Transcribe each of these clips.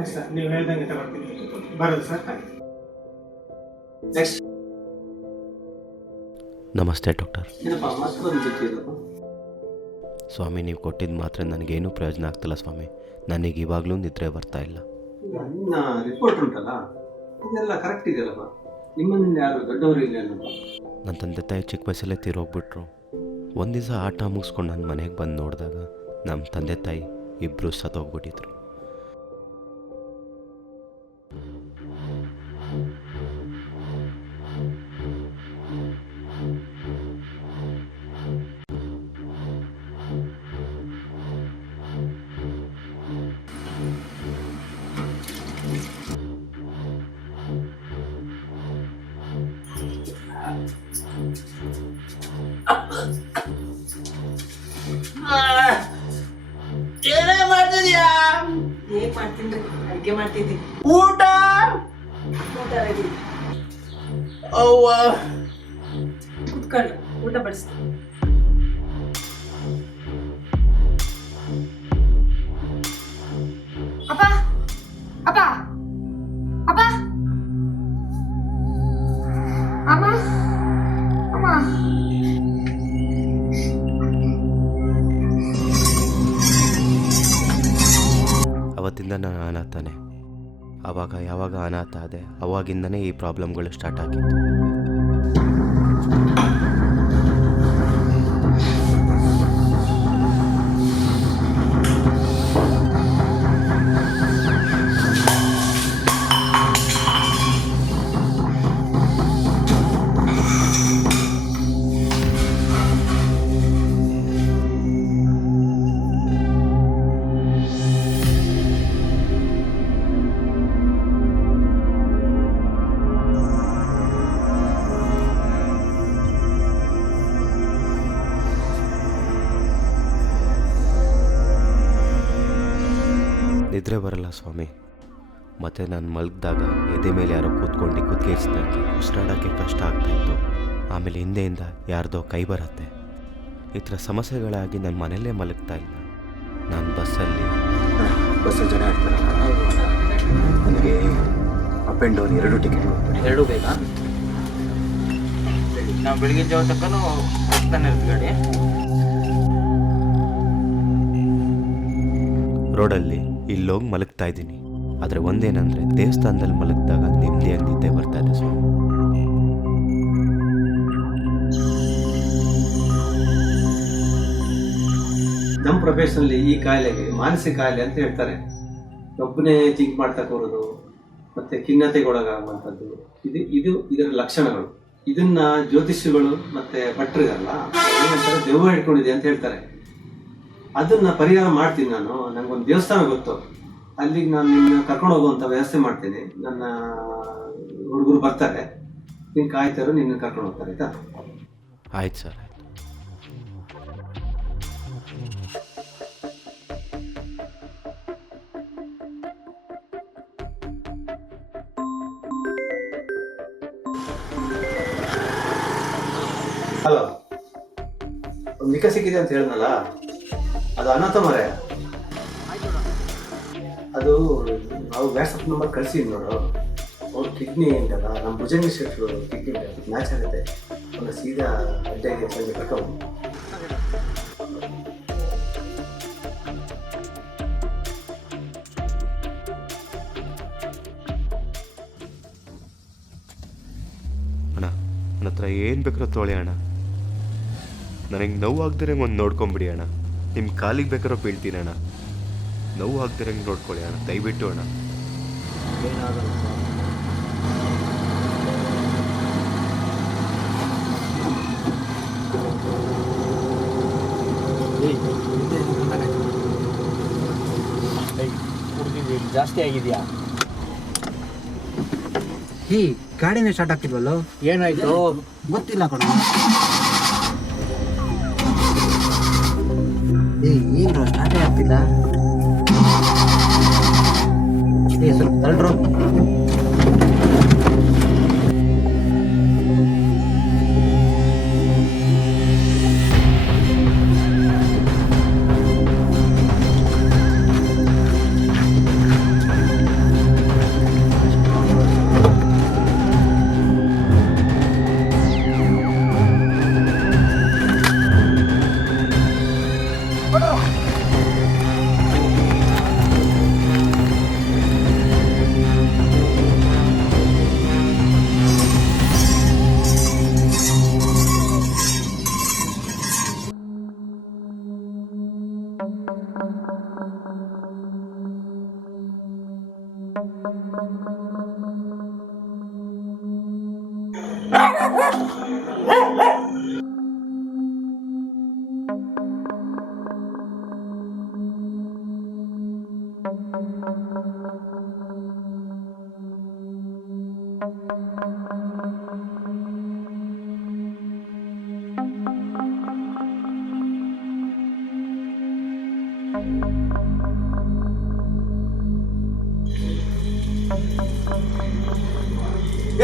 ಆಯ್ತು ಸರ್, ನೀವು ಹೇಳ್ದಂಗೆ ತಗೊಳ್ತೀನಿ. ಬರೋದು ಸರ್. ನೆಕ್ಸ್ಟ್. ನಮಸ್ತೆ ಡಾಕ್ಟರ್. ಏನಪ್ಪ ಮತ್ತೊಂದು ಜೊತೆ ಇರಪ್ಪ. ಸ್ವಾಮಿ, ನೀವು ಕೊಟ್ಟಿದ್ದು ಮಾತ್ರ ನನಗೇನು ಪ್ರಯೋಜನ ಆಗ್ತಿಲ್ಲ ಸ್ವಾಮಿ. ನನಗೆ ಇವಾಗಲೂ ನಿದ್ರೆ ಬರ್ತಾ ಇಲ್ಲ. ನಿನ್ನ ರಿಪೋರ್ಟ್ ಉಂಟಲ್ಲ, ಇದೆಲ್ಲ ಕರೆಕ್ಟ್ ಇದೆಯಲ್ಲಪ್ಪ. ನಿಮ್ಮನ್ನ ಯಾರು ದೊಡ್ಡವರು ಇಲ್ಲ ಅನ್ನೋದು. ನನ್ನ ತಂದೆ ತಾಯಿ ಚಿಕ್ಕ ವಯಸ್ಸಲ್ಲೇ ತೀರೋಗ್ಬಿಟ್ರು. ಒಂದು ದಿವಸ ಆಟ ಮುಗಿಸ್ಕೊಂಡು ನನ್ನ ಮನೆಗೆ ಬಂದು ನೋಡಿದಾಗ ನಮ್ಮ ತಂದೆ ತಾಯಿ ಇಬ್ಬರು ಸತ್ತೋಗ್ಬಿಟ್ಟಿದ್ರು. ಏನೇ ಮಾಡ್ತಿದ್ಯಾ? ಏನ್ ಮಾಡ್ತೀನಿ? ಅಡಿಗೆ ಮಾಡ್ತಿದ್ದೀನಿ. ಊಟ ಊಟ ರೆಡಿ. ಅವ್ವ ಕುತ್ಕೊಳ್ಳಿ, ಊಟ ಬಡಿಸ್ತೀನಿ. ಅಪ್ಪ ಅಪ್ಪ ಅಪ್ಪ ಅಮ್ಮ ಅಮ್ಮ. ಅವತ್ತಿಂದ ನಾನು ಅನಾಥನೇ. ಯಾವಾಗ ಅನಾಥ ಆದೆ ಅವಾಗಿಂದನೇ ಈ ಪ್ರಾಬ್ಲಮ್ಗಳು ಸ್ಟಾರ್ಟ್ ಆಗಿತ್ತು. ನಿದ್ರೆ ಬರಲ್ಲ ಸ್ವಾಮಿ. ಮತ್ತು ನಾನು ಮಲಗಿದಾಗ ಎದೆ ಮೇಲೆ ಯಾರೋ ಕೂತ್ಕೊಂಡು ಕುತ್ಕೇರಿಸಿದಂಗೆ ಉಸಿರಾಡೋಕ್ಕೆ ಕಷ್ಟ ಆಗ್ತಾಯಿತ್ತು. ಆಮೇಲೆ ಹಿಂದೆಯಿಂದ ಯಾರ್ದೋ ಕೈ ಬರುತ್ತೆ. ಈ ಥರ ಸಮಸ್ಯೆಗಳಾಗಿ ನಾನು ಮನೆಯಲ್ಲೇ ಮಲಗ್ತಾ ಇಲ್ಲ. ನಾನು ಬಸ್ಸಲ್ಲಿ ಜನ ಇರ್ತಾರಲ್ಲ, ನನಗೆ ಅಪ್ ಆ್ಯಂಡ್ ಡೌನ್ 2 ಟಿಕೆಟ್. 2 ಬೇಕಾ? ನಾವು ಬೆಳಿಗ್ಗೆ ಜಾವ ತಕ್ಕನು ಹೋಗ್ತಾನೆ ಇರ್ತೀವಿ ಗಾಡಿ. ರೋಡಲ್ಲಿ ಇಲ್ಲೋಗಿ ಮಲಗ್ತಾ ಇದ್ದೀನಿ. ಆದರೆ ಒಂದೇನಂದರೆ ದೇವಸ್ಥಾನದಲ್ಲಿ ಮಲಗಿದಾಗ ನೆಮ್ಮದಿಯಾಗಿ ನಿದ್ದೆ ಬರ್ತಾ ಇದೆ ಸ್ವಾಮಿ. ನಮ್ಮ ಪ್ರೊಫೆಷನಲ್ಲಿ ಈ ಕಾಯಿಲೆಗೆ ಮಾನಸಿಕ ಕಾಯಿಲೆ ಅಂತ ಹೇಳ್ತಾರೆ. ಒಬ್ಬನೇ ಥಿಂಕ್ ಮಾಡ್ತಾ ಕೂರೋದು ಮತ್ತು ಖಿನ್ನತೆಗೊಳಗಾಗುವಂಥದ್ದು, ಇದರ ಲಕ್ಷಣಗಳು. ಇದನ್ನ ಜ್ಯೋತಿಷ್ಯಗಳು ಮತ್ತು ಭಟ್ರಿಗಲ್ಲ ಏನಂತಾರೆ, ದೆವ್ವ ಹಿಡ್ಕೊಂಡಿದೆ ಅಂತ ಹೇಳ್ತಾರೆ. ಅದನ್ನ ಪರಿಹಾರ ಮಾಡ್ತೀನಿ ನಾನು. ನನಗೊಂದು ದೇವಸ್ಥಾನ ಗೊತ್ತು, ಅಲ್ಲಿಗೆ ನಾನು ನಿನ್ನ ಕರ್ಕೊಂಡು ಹೋಗುವಂಥ ವ್ಯವಸ್ಥೆ ಮಾಡ್ತೀನಿ. ನನ್ನ ಹುಡುಗರು ಬರ್ತಾರೆ, ನಿನ್ನ ಕಾಯ್ತಾರೋ ನಿನ್ನ ಕರ್ಕೊಂಡು ಹೋಗ್ತಾರೆ. ಆಯ್ತಾ? ಆಯ್ತು ಸರ್, ಆಯ್ತು. ಹಲೋ, ಒಂದು ವಿಕ ಸಿಕ್ಕಿದೆ ಅಂತ ಹೇಳಿದ್ನಲ್ಲ, ಅದು ಅನಾಥ ಮರೆ. ಅದು ನಾವು ವ್ಯಾಟ್ಸಪ್ ನಂಬರ್ ಕಳಿಸಿ ನೋಡು. ಅವ್ರ ಕಿಡ್ನಿ ಅಂತಲ್ಲ, ನಮ್ಮ ಭುಜಂಗ ಶೆಟ್ರು ಕಿಡ್ನಿ ಅದಕ್ಕೆ ಮ್ಯಾಚ್ ಆಗುತ್ತೆ. ಒಂದು ಸೀದಾ ಅಡ್ಡೆಗೆ ಸಂಜೆ ಕರ್ಕೊಂಡು. ಅಣ್ಣ, ನನ್ನ ಹತ್ರ ಏನು ಬೇಕಾದ್ರೂ ತೊಳೆ ಅಣ್ಣ. ನನಗೆ ನೋವು ಆಗ್ದಿರಂಗೆ ಒಂದು ನೋಡ್ಕೊಂಬಿಡಿ ಅಣ್ಣ. ನಿಮ್ಮ ಕಾಲಿಗೆ ಬೇಕಾದ್ರೂ ಬೀಳ್ತೀನಿ ಅಣ್ಣ. ನೋವು ಆಗ್ದಿರಂಗೆ ನೋಡ್ಕೊಳ್ಳಿ ಅಣ್ಣ, ದಯವಿಟ್ಟು ಅಣ್ಣ. ಜಾಸ್ತಿ ಆಗಿದೆಯಾ? ಈ ಗಾಡಿನೇ ಸ್ಟಾರ್ಟ್ ಆಗ್ತಿಲ್ವಲ್ಲೋ? ಏನಾಯ್ತು ಗೊತ್ತಿಲ್ಲ ಕಣ. ಏನ್ರೋ ಸ್ಟಾರ್ಟೇ ಆಗ್ತಿಲ್ಲ. ಸ್ವಲ್ಪ ತಳ್ಳ್ರು.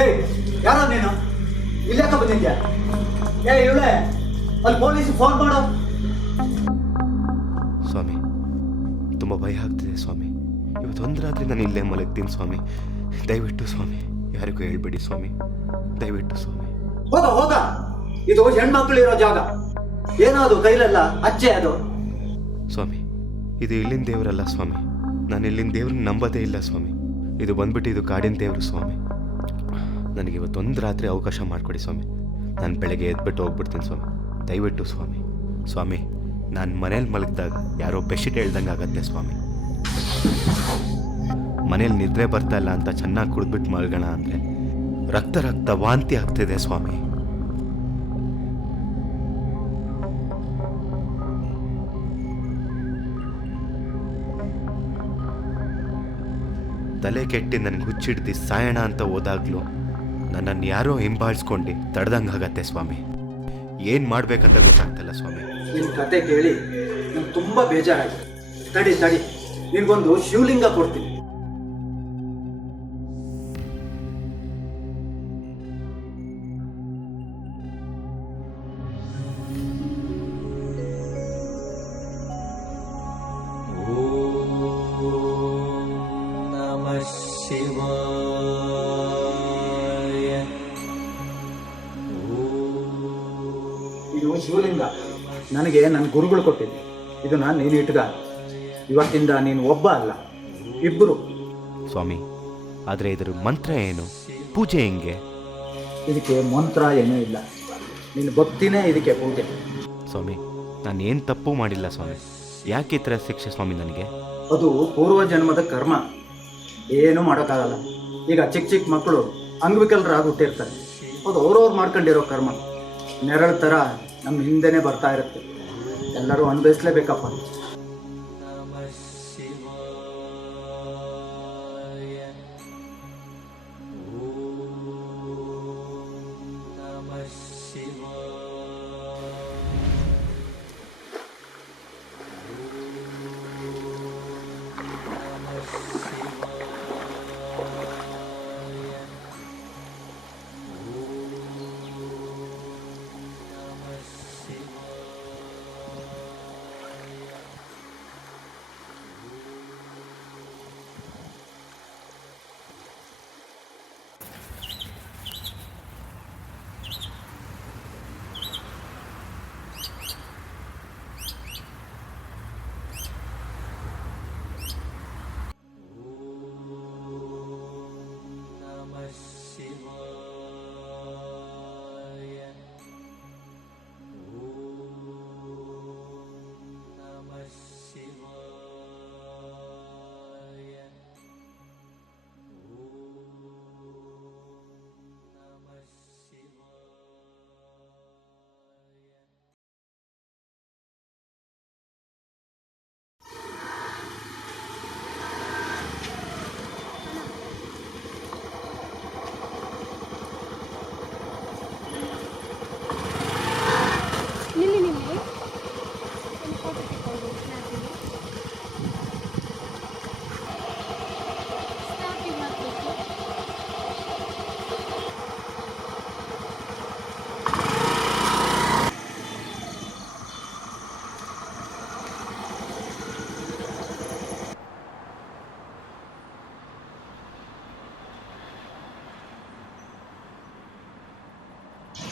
ಏಯ್ ಯಾರೋ ನೀನು ಇಲ್ಲಾಕ ಬಂದಿದ್ಯಾ? ಇವಳೆ ಅಲ್ಲಿ ಪೊಲೀಸ್ ಫೋನ್ ಮಾಡು. ಸ್ವಾಮಿ ತುಂಬ ಭಯ ಆಗ್ತಿದೆ ಸ್ವಾಮಿ. ಇವತ್ತೊಂದು ರಾತ್ರಿ ನಾನು ಇಲ್ಲೇ ಮಲಗ್ತೀನಿ ಸ್ವಾಮಿ. ದಯವಿಟ್ಟು ಸ್ವಾಮಿ ಯಾರಿಗೂ ಹೇಳ್ಬೇಡಿ ಸ್ವಾಮಿ, ದಯವಿಟ್ಟು ಸ್ವಾಮಿ. ಹೋಗ ಹೋಗ, ಇದು ಹೆಣ್ಮಕ್ಳು ಇರೋ ಜಾಗ. ಏನೋ ಅದು ಕೈಲಲ್ಲ ಅಚ್ಚೆ ಅದು. ಸ್ವಾಮಿ ಇದು ಇಲ್ಲಿನ ದೇವರಲ್ಲ ಸ್ವಾಮಿ, ನಾನು ಇಲ್ಲಿನ ದೇವ್ರನ್ನ ನಂಬೋದೇ ಇಲ್ಲ ಸ್ವಾಮಿ. ಇದು ಬಂದ್ಬಿಟ್ಟು ಇದು ಕಾಡಿನ ದೇವರು ಸ್ವಾಮಿ. ನನಗೆ ಇವತ್ತೊಂದು ರಾತ್ರಿ ಅವಕಾಶ ಮಾಡಿಕೊಡಿ ಸ್ವಾಮಿ. ನಾನು ಬೆಳಗ್ಗೆ ಎದ್ಬಿಟ್ಟು ಹೋಗ್ಬಿಡ್ತೀನಿ ಸ್ವಾಮಿ, ದಯವಿಟ್ಟು ಸ್ವಾಮಿ. ಸ್ವಾಮಿ ನಾನು ಮನೇಲಿ ಮಲಗಿದಾಗ ಯಾರೋ ಬೆಡ್ಶೀಟ್ ಹೇಳ್ದಂಗೆ ಆಗತ್ತೆ ಸ್ವಾಮಿ. ಮನೇಲಿ ನಿದ್ರೆ ಬರ್ತಾ ಇಲ್ಲ ಅಂತ ಚೆನ್ನಾಗಿ ಕುಡಿದ್ಬಿಟ್ಟು ಮಲ್ಗೋಣ ಅಂದರೆ ರಕ್ತ ರಕ್ತ ವಾಂತಿ ಆಗ್ತಿದೆ ಸ್ವಾಮಿ. ತಲೆ ಕೆಟ್ಟಿ ನನಗೆ ಹುಚ್ಚಿಡ್ದು ಸಾಯಣ ಅಂತ ಹೋದಾಗ್ಲೂ ನನ್ನನ್ನು ಯಾರೋ ಹಿಂಬಾಳಿಸ್ಕೊಂಡು ತಡ್ದಂಗೆ ಆಗತ್ತೆ ಸ್ವಾಮಿ. ಏನು ಮಾಡ್ಬೇಕಂತ ಗೊತ್ತಾಗ್ತಲ್ಲ ಸ್ವಾಮಿ. ನಿನ್ನ ಕತೆ ಕೇಳಿ ನಂಗೆ ತುಂಬ ಬೇಜಾರಾಗಿದೆ. ತಡಿ ತಡಿ, ನಿನ್ಗೊಂದು ಶಿವಲಿಂಗ ಕೊಡ್ತೀನಿ. ಇದು ಶಿವಲಿಂಗ ನನಗೆ ನನ್ನ ಗುರುಗಳು ಕೊಟ್ಟಿದ್ದೆ. ಇದನ್ನ ನೀನು ಇಟ್ಗ. ಇವತ್ತಿಂದ ನೀನು ಒಬ್ಬ ಅಲ್ಲ, ಇಬ್ಬರು. ಸ್ವಾಮಿ ಆದರೆ ಇದರ ಮಂತ್ರ ಏನು, ಪೂಜೆ ಹೆಂಗೆ? ಇದಕ್ಕೆ ಮಂತ್ರ ಏನೂ ಇಲ್ಲ, ನಿನ್ನ ಭಕ್ತಿನೇ ಇದಕ್ಕೆ ಪೂಜೆ. ಸ್ವಾಮಿ ನಾನು ಏನು ತಪ್ಪು ಮಾಡಿಲ್ಲ ಸ್ವಾಮಿ, ಯಾಕೆ ಈ ಥರ ಶಿಕ್ಷೆ ಸ್ವಾಮಿ ನನಗೆ? ಅದು ಪೂರ್ವ ಜನ್ಮದ ಕರ್ಮ, ಏನೂ ಮಾಡೋಕ್ಕಾಗಲ್ಲ. ಈಗ ಚಿಕ್ಕ ಚಿಕ್ಕ ಮಕ್ಕಳು ಅಂಗವಿಕಲರಾಗಿ ಹುಟ್ಟಿರ್ತಾರೆ, ಅದು ಅವ್ರವ್ರು ಮಾಡ್ಕೊಂಡಿರೋ ಕರ್ಮ ನೆರಳು ಥರ ನಮ್ಮ ಹಿಂದೆನೇ ಬರ್ತಾ ಇರುತ್ತೆ. ಎಲ್ಲರೂ ಅನುಭವಿಸ್ಲೇಬೇಕಪ್ಪ.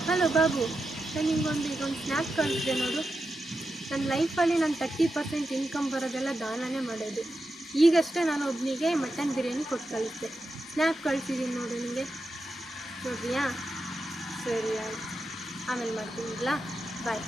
ಹಲೋ ಬಾಬು, ನಾನು ನಿಂಗೊಂದು ಈಗೊಂದು ಸ್ನ್ಯಾಪ್ ಕಳಿಸಿದೆ ನೋಡು. ನನ್ನ ಲೈಫಲ್ಲಿ ನಾನು 30% ಇನ್ಕಮ್ ಬರೋದೆಲ್ಲ ದಾನನೇ ಮಾಡೋದು. ಈಗಷ್ಟೇ ನಾನು ಒಬ್ಬನಿಗೆ ಮಟನ್ ಬಿರಿಯಾನಿ ಕೊಟ್ಟು ಕಳಿಸಿದೆ. ಸ್ನ್ಯಾಪ್ ಕಳಿಸಿದ್ದೀನಿ ನೋಡು ನಿಮಗೆ, ನೋಡಿಯಾ? ಸರಿ ಆಯ್ತು, ಆಮೇಲೆ ಮಾಡ್ತೀನಿ. ಇಲ್ಲ ಬಾಯ್.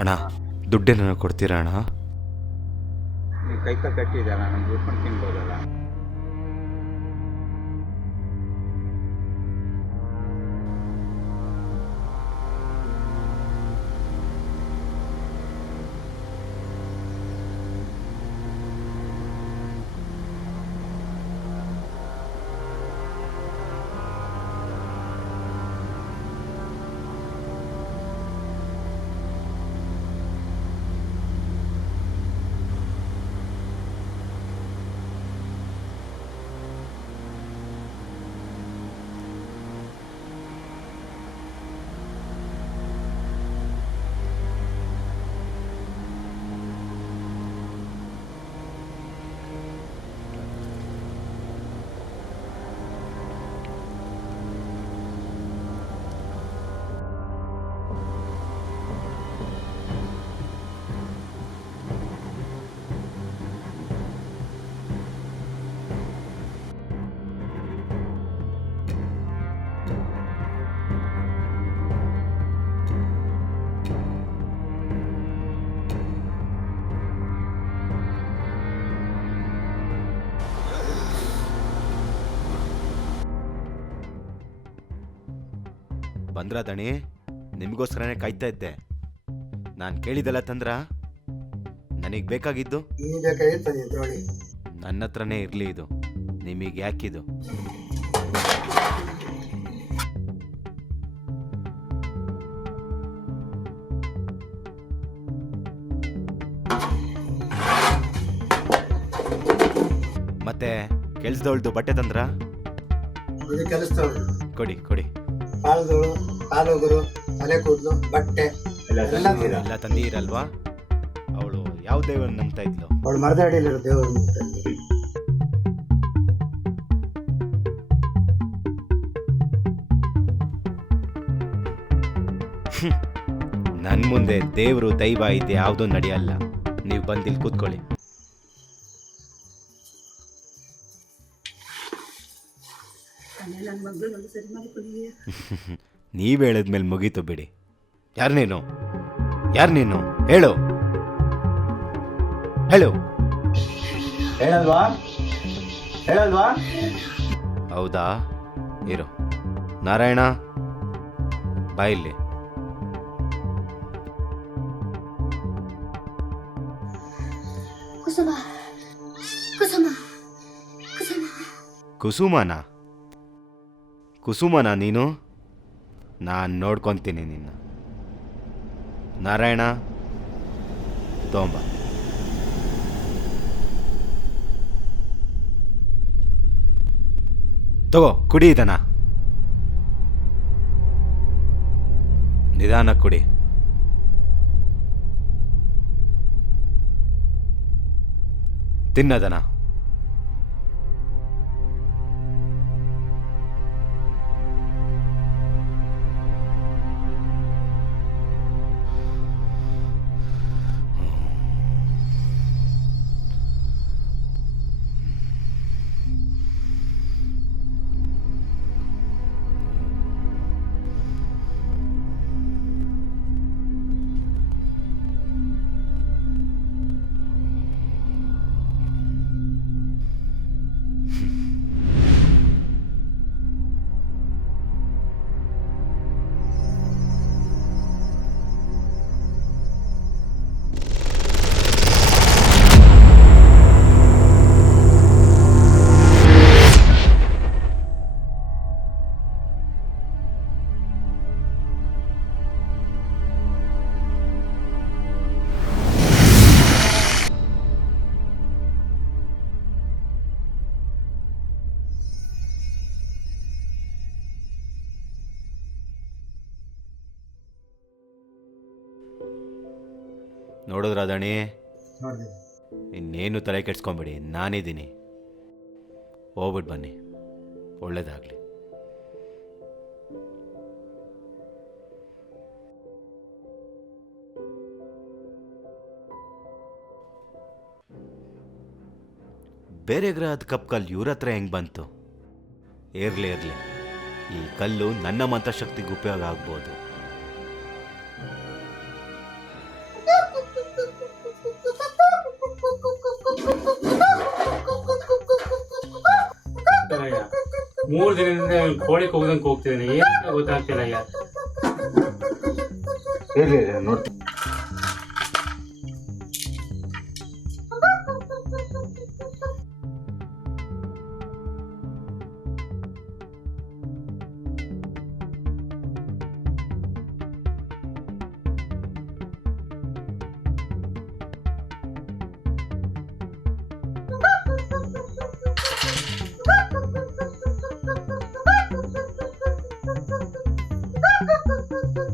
ಅಣ್ಣ ದುಡ್ಡೇನ ಕೊಡ್ತೀರಾ ಅಣ್ಣ? ನೀವು ಕೈ ಕಾಲು ಕಟ್ಟಿದೆಯಲ್ಲ, ನಾನು ಬಿಟ್ಕೊಂಡು ತಿನ್ಬೋದಲ್ಲ. ಬಂದ್ರ ದಣಿ, ನಿಮಗೋಸ್ಕರನೇ ಕಾಯ್ತಾ ಇದ್ದೆ. ನಾನು ಕೇಳಿದಲ್ಲ ತಂದ್ರ? ನನಗೆ ಬೇಕಾಗಿದ್ದು ನನ್ನ ಹತ್ರನೇ ಇರಲಿ. ಇದು ನಿಮಗೆ ಯಾಕಿದು? ಮತ್ತೆ ಕೆಲ್ಸದವಳ್ದು ಬಟ್ಟೆ ತಂದ್ರ? ಕೊಡಿ ಕೊಡಿ. ಕಾಲುಗಳು, ಕಾಲುಗುರು, ತಲೆ ಕೂದಲು, ಬಟ್ಟೆ ಎಲ್ಲ ತಂದಿರಲ್ವಾ? ಅವಳು ಯಾವ ದೇವರನ್ನ ನಂಬ್ತಾ ಇದ್ಲು? ಅವಳು ಮರದ ಅಡಿಯಲ್ಲಿರೋ ದೇವರು. ನನ್ನ ಮುಂದೆ ದೇವರು ದೈವ ಇದೆ ಯಾವುದೂ ನಡೆಯಲ್ಲ. ನೀವು ಬಂದಿಲ್ಲಿ ಕೂತ್ಕೊಳ್ಳಿ. ನೀವು ಹೇಳಿದ್ಮೇಲೆ ಮುಗೀತು ಬಿಡಿ. ಯಾರು ನೀನು? ಹೇಳು ಹೇಳು. ಹೇಳಲ್ವಾ? ಹೌದಾ? ಇರು. ನಾರಾಯಣ ಬಾ ಇಲ್ಲಿ. ಕುಸುಮನ ನೀನು? ನಾನು ನೋಡ್ಕೊತೀನಿ ನಿನ್ನ. ನಾರಾಯಣ ತಗೊಂಬ. ತಗೋ ಕುಡಿ. ಇದನ್ನ ನಿಧಾನ ಕುಡಿ. ತಿನ್ನದನ. ನೋಡಿದ್ರ ದಣಿ? ಇನ್ನೇನು ತಲೆ ಕೆಡ್ಸ್ಕೊಂಬಿಡಿ, ನಾನಿದ್ದೀನಿ. ಹೋಗ್ಬಿಟ್ಟು ಬನ್ನಿ, ಒಳ್ಳೇದಾಗಲಿ. ಬೇರೆ ಗ್ರಹದ ಕಪ್ ಕಲ್ಲು ಇವ್ರ ಹತ್ರ ಹೆಂಗೆ ಬಂತು? ಇರಲಿ, ಈ ಕಲ್ಲು ನನ್ನ ಮಂತ್ರಶಕ್ತಿಗೆ ಉಪಯೋಗ ಆಗ್ಬೋದು. 3 ದಿನದಿಂದ ಕೋಳಿ ಕೂಗ್ದಂಗೆ ಹೋಗ್ತಿದ್ದೀನಿ, ಏನು ಗೊತ್ತಾಗ್ತಿಲ್ಲ ಯಾರು. ನೋಡ್ತೀನಿ.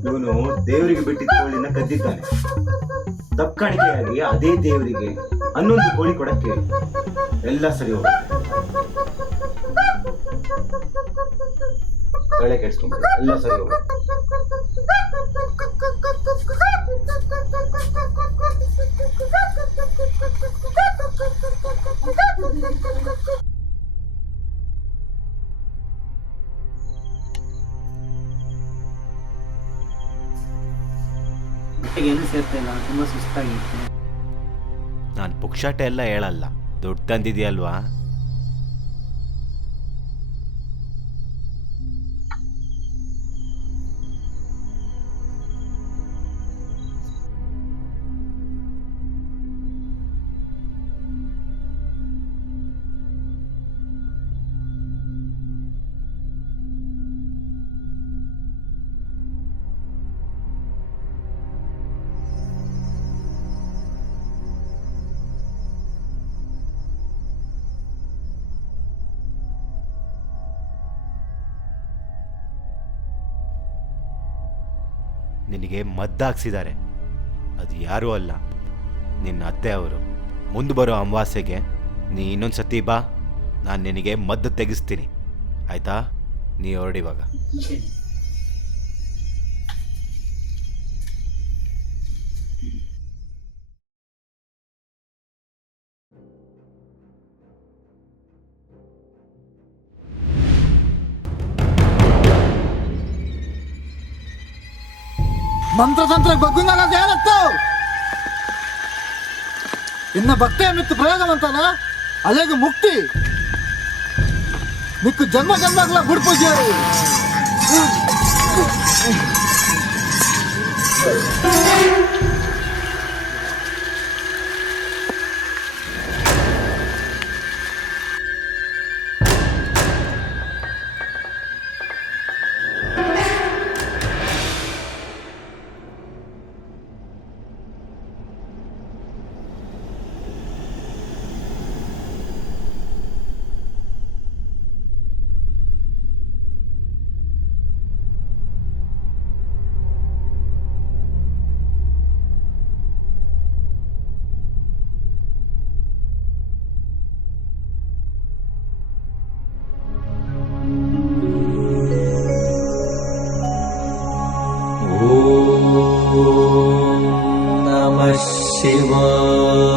ಇವನು ದೇವರಿಗೆ ಬಿಟ್ಟಿದ್ದ ಕೋಳಿನ ಕದ್ದಿದ್ದಾನೆ. ತಪ್ಕಾಣಿಕೆಯಾಗಿ ಅದೇ ದೇವರಿಗೆ ಅನ್ನೊಂದು ಕೋಳಿ ಕೊಡಕ್ಕೆ ಎಲ್ಲ ಸರಿ ಹೋಗುತ್ತೆ. ಒಳ್ಳೆ ಕೆಡ್ಸ್ಕೊಂಡ್ಬಿಡಿ, ಎಲ್ಲ ಸರಿ ಹೋಗುತ್ತೆ. ಏನು ಸೇರ್ತಾ ಇಲ್ಲ, ತುಂಬ ಸುಸ್ತಾಗಿತ್ತು. ನಾನು ಪುಕ್ಷಾಟೆ ಎಲ್ಲ ಹೇಳಲ್ಲ, ದುಡ್ಡು ತಂದಿದೆಯಲ್ವಾ? ನಿನಗೆ ಮದ್ದಾಕ್ಸಿದ್ದಾರೆ. ಅದು ಯಾರೂ ಅಲ್ಲ, ನಿನ್ನ ಅತ್ತೆ ಅವರು. ಮುಂದೆ ಬರೋ ಅಮಾವಾಸ್ಯೆಗೆ ನೀ ಇನ್ನೊಂದು ಸತಿ ಬಾ, ನಾನು ನಿನಗೆ ಮದ್ದು ತೆಗೆಸ್ತೀನಿ, ಆಯಿತಾ? ನೀ ಹೊರಡಿವಾಗ. ಮಂತ್ರತಂತ್ರ ಬಗ್ಗುಂಗಲ್ಲ ಏನತ್ತು ಇನ್ನ ಭಕ್ತಿಯ ಮಿತ್ತು ಪ್ರಯೋಗವಂತನ ಅಲೆಗೆ ಮುಕ್ತಿ ಮಿಕ್ಕು ಜನ್ಮ ಜನ್ಮಗಳ ಬಿಡ್ಪೂಜೆ.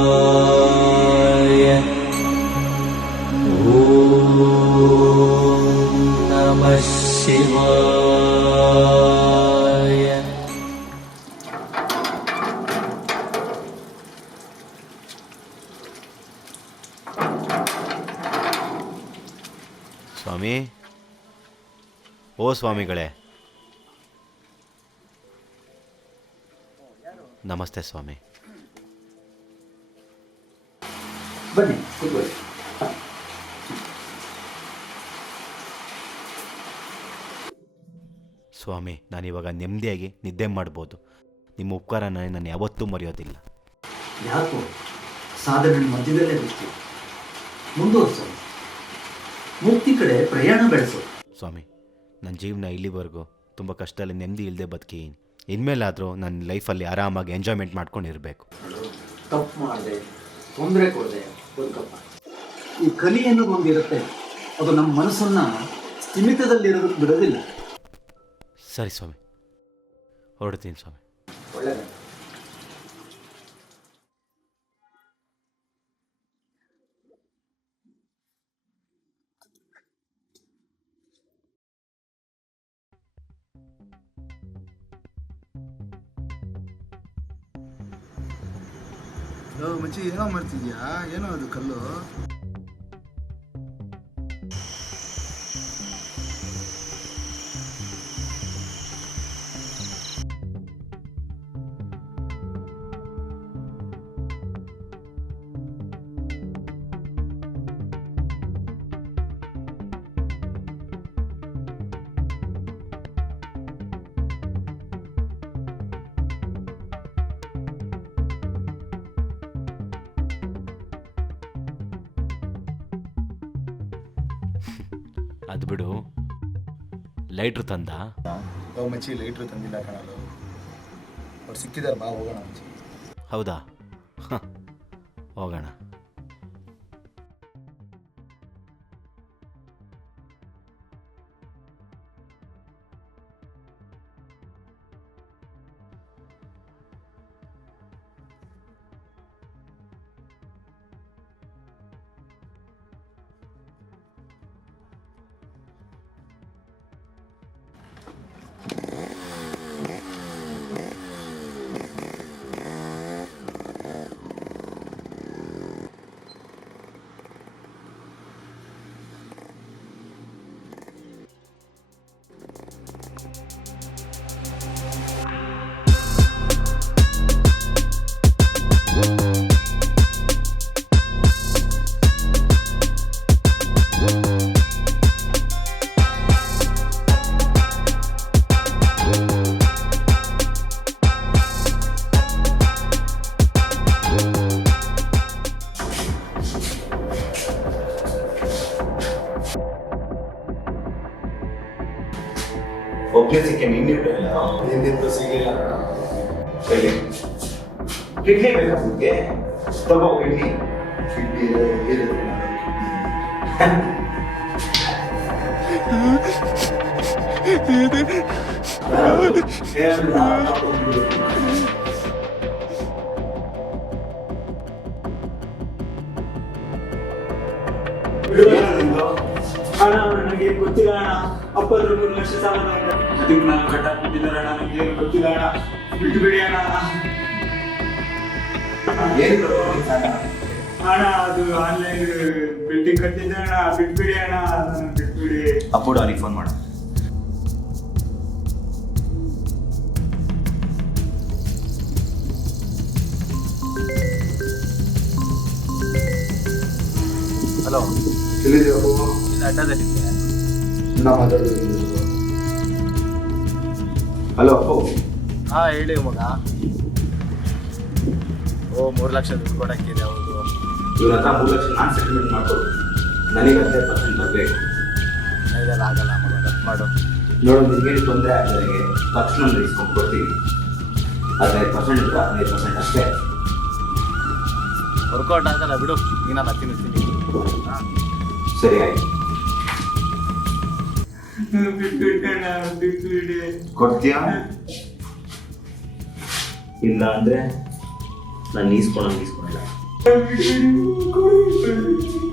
ಶಿವಾಯ ಓಂ ನಮಃ ಶಿವಾಯ. ಸ್ವಾಮಿ, ಓ ಸ್ವಾಮಿಗಳೇ, ನಮಸ್ತೆ ಸ್ವಾಮಿ. ಬನ್ನಿ ಕೂತ್ಕೊಳ್ಳಿ. ಸ್ವಾಮಿ, ನಾನಿವಾಗ ನೆಮ್ಮದಿಯಾಗಿ ನಿದ್ದೆ ಮಾಡ್ಬೋದು. ನಿಮ್ಮ ಉಪಕಾರನ ನಾನು ಯಾವತ್ತೂ ಮರೆಯೋದಿಲ್ಲ. ಯಾಕೋ ಸಾಧನೆ ಮಧ್ಯದಲ್ಲೇ ಬಿಟ್ಟು ಮುಂದುವರ್ಸೋ, ಮುಕ್ತಿ ಕಡೆ ಪ್ರಯಾಣ ಬೆಳೆಸೋ. ಸ್ವಾಮಿ, ನನ್ನ ಜೀವನ ಇಲ್ಲಿವರೆಗೂ ತುಂಬ ಕಷ್ಟದಲ್ಲಿ ನೆಮ್ಮದಿ ಇಲ್ಲದೆ ಬದುಕಿ, ಇನ್ಮೇಲಾದರೂ ನನ್ನ ಲೈಫಲ್ಲಿ ಆರಾಮಾಗಿ ಎಂಜಾಯ್ಮೆಂಟ್ ಮಾಡ್ಕೊಂಡಿರಬೇಕು. ತಪ್ಪು ಮಾಡಿದೆ, ತೊಂದರೆ ಕೊಡದೆ ಬದುಕಪ್ಪ. ಈ ಕಲಿ ಅನ್ನೋದು ಒಂದು ಇರುತ್ತೆ, ಅದು ನಮ್ಮ ಮನಸ್ಸನ್ನ ಸ್ಥಿಮಿತದಲ್ಲಿರೋದಕ್ಕೆ ಬಿಡೋದಿಲ್ಲ. ಸರಿ ಸ್ವಾಮಿ, ಹೊರಡ್ತೀನಿ ಸ್ವಾಮಿ. ಒಳ್ಳೆಯದು. ಮಚ್ಚಿ ಏನೋ ಮಾಡ್ತಿದ್ಯಾ? ಏನೋ ಅದು ಕಲ್ಲು? ಅದು ಬಿಡು, ಲೈಟ್ರ್ ತಂದ? ಮಚ್ಚಿ ಲೈಟ್ರು ತಂದಿಲ್ಲ ಕಣಲು. ಅವ್ರು ಸಿಕ್ಕಿದಾರೆ, ಬಾ ಹೋಗೋಣ ಮಚ್ಚಿ. ಹೌದಾ? ಹೋಗೋಣ. ಒಬ್ಬನೇ ಸಿಕ್ಕ ನಿನ್ನಿಟ್ಟಿಲ್ಲ, ಹಿಂದಿದ್ದು ಸಿಗಲಿಲ್ಲ. ಕಿಡ್ನಿ ಬೇಕಾ ನಿಮಗೆ? ತಗೋ ಕಿಡ್ನಿ. ಕಿಡ್ನಿ ಅಣ್ಣ ನನಗೆ ಗೊತ್ತಿಲ್ಲ ಅಣ್ಣ. ಅಪ್ಪದ್ರು 3 ಲಕ್ಷ ಸಾಲ ಅದಕ್ಕೆ ನಾನು ಕಟ್ಟಾಕ್ಬಿಟ್ಟಿದ್ದಾರೆ ಅಣ್ಣ. ನನಗೆ ಗೊತ್ತಿಲ್ಲ ಅಣ್ಣ, ಬಿಟ್ಟು ಬಿಡಿ ಅಣ್ಣ. ಅಣ್ಣ ಅದು ಆನ್ಲೈನ್ ಬಿಲ್ಡಿಂಗ್ ಕಟ್ಟಿದ್ದೆ ಅಣ್ಣ, ಬಿಟ್ಬಿಡಿ ಅಣ್ಣ, ಬಿಟ್ಬಿಡಿ. ಅಪ್ಪೋಡು ಅವನಿಗೆ ಫೋನ್ ಮಾಡು. ಹಲೋ, ಎಲ್ಲಿದ್ದೀರಪ್ಪ? ಇದು ಅಡ್ಡದಲ್ಲಿದ್ದೆ. ನಾ ಮಾತಾಡೋದು. ಹಲೋ ಅಪ್ಪು. ಹಾಂ ಹೇಳಿ ಮಗ. 3 ಲಕ್ಷ ದುಡ್ಡು ಕೊಡೋಕ್ಕಿದೆ. ಹೌದು, ಇವ್ರ ಹತ್ರ 3 ಲಕ್ಷ ನಾನು ಸೆಟಲ್ಮೆಂಟ್ ಮಾಡ್ಕೊಡು. ನನಗೆ 10% ಬರಬೇಕು. ಇದೆಲ್ಲ ಆಗಲ್ಲ ಮಗ, ಕಟ್ ಮಾಡು. ನೋಡು, ನಿನಗೇನು ತೊಂದರೆ ಆಗ್ತದೆ ತಕ್ಷಣ ಇಸ್ಕೊಂಡು ಕೊಡ್ತೀವಿ. 15% ಇಲ್ಲ, 15% ಅಷ್ಟೇ. ವರ್ಕೌಟ್ ಆಗಲ್ಲ ಬಿಡು, ಈಗ ನಾನು ತಿನ್ನಿಸ್ತೀನಿ. ಸರಿ ಆಯ್ತು, ಬಿಟ್ಬಿಡಿ ಅಣ್ಣ, ಬಿಟ್ಬಿಡಿ. ಕೊಡ್ತೀಯಾ? ಇಲ್ಲ ಅಂದ್ರೆ ನಾನು ಈಸ್ಕೊಳ್ಳಲ್ಲ. ಬಿಟ್ಬಿಡಿ.